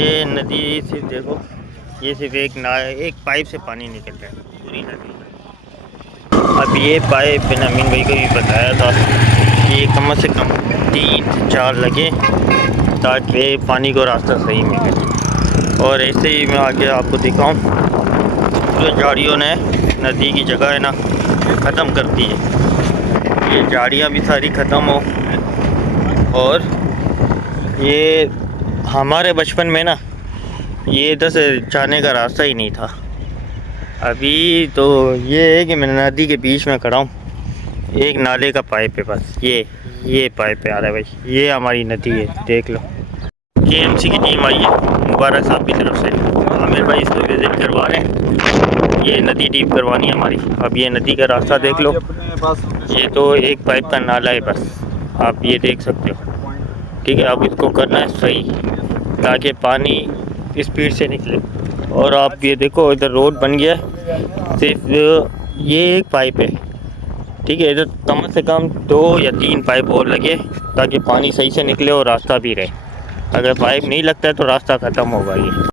ये नदी से देखो, ये सिर्फ एक पाइप से पानी निकल रहा है पूरी नदी का। अब ये पाइप मैंने अमीन भाई को भी बताया था कि कम से कम 3 से 4 लगे ताकि पानी को रास्ता सही मिले। और ऐसे ही मैं आगे आपको दिखाऊं, जो झाड़ियों ने नदी की जगह है ना ख़त्म कर दी है, ये झाड़ियाँ भी सारी ख़त्म हो। और ये हमारे बचपन में ना ये इधर से जाने का रास्ता ही नहीं था। अभी तो ये है कि मैं नदी के बीच में खड़ा हूँ, एक नाले का पाइप है बस, ये पाइप है आ रहा है भाई, ये हमारी नदी है देख लो। केएमसी की टीम आई है मुबारक साहब की तरफ से, आमिर भाई इसको विज़िट करवा रहे हैं। ये नदी डीप करवानी है हमारी। अब ये नदी का रास्ता देख लो, ये तो एक पाइप का नाला है बस, आप ये देख सकते हो। ठीक है, अब इसको करना है सही ताकि पानी स्पीड से निकले। और आप ये देखो इधर रोड बन गया है, सिर्फ ये एक पाइप है। ठीक है, इधर कम से कम 2 या 3 पाइप और लगे ताकि पानी सही से निकले और रास्ता भी रहे। अगर पाइप नहीं लगता है तो रास्ता ख़त्म होगा ये।